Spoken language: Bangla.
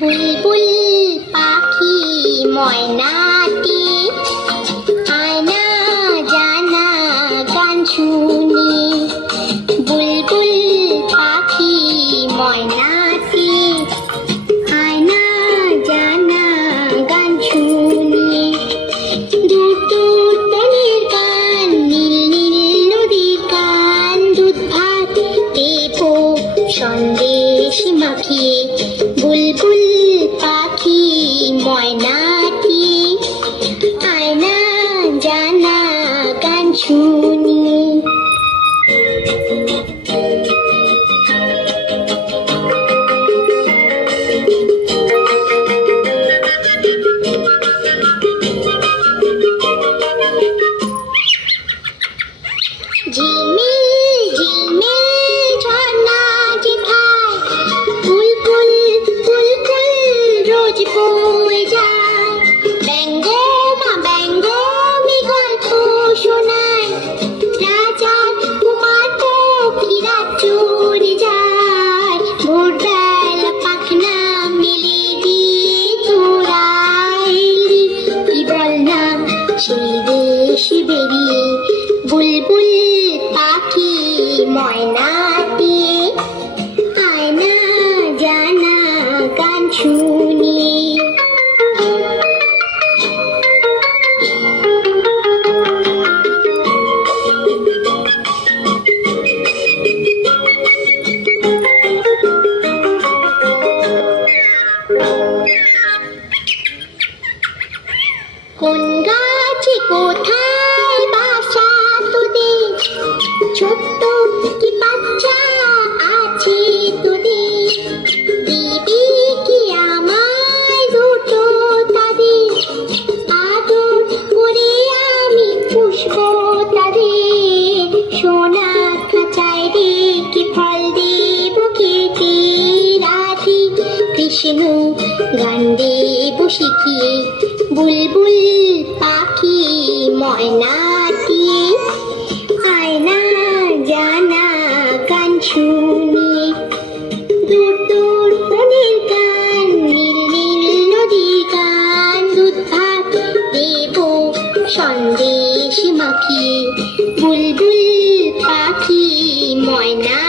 বুলবুল পাখি ময়নাটি আয়না জানা গান শুনি। বুলবুল পাখি ময়নাটি আয়না জানা গান শুনি। দূর দূর বনের গান, নীল নীল নদীর গান, দুধ ভাত দেবো সন্দেশ মাখিয়ে। বুলবুল পাখি ময়নাটি আয়না জানা গান শুনি। ঝিলমিল ঝিলমিল ঝর্ণা যেথায় বুলবুল বুলবুল রোজ বয়ে যায়। ব্যঙ্গ মা ব্যঙ্গ মি গল্প শোনায়, রাজার কুমার পক্ষীরা চড়ে যায়। ভোরবেলা পাখনা মেলে দিয়ে তোরা এলি, কি বল না সেই দেশ বেরিয়ে। বুলবুল পাখি ময়নাটি আয়না জানা গান শুনি। কোন গাছে কোথায় বাসা তোদের, ছোট্ট কি বাচ্চা আছে তোদের? দিবি কি আমায় দুটো তাদের, আদর করে আমি পুষবো তাদের। সোনা খাঁচায় রেখে ফল দেব খেতে রাধি, কৃষ্ণ গান দেব শিখিয়ে। বুলবুল পাখি ময়নাটি আয়না জানা গান শুনি। দূর দূর বনের গান, নীল নীল নদীর গান, দুধ ভাত দেব সন্দেশ মাখিয়ে। বুলবুল পাখি ময়না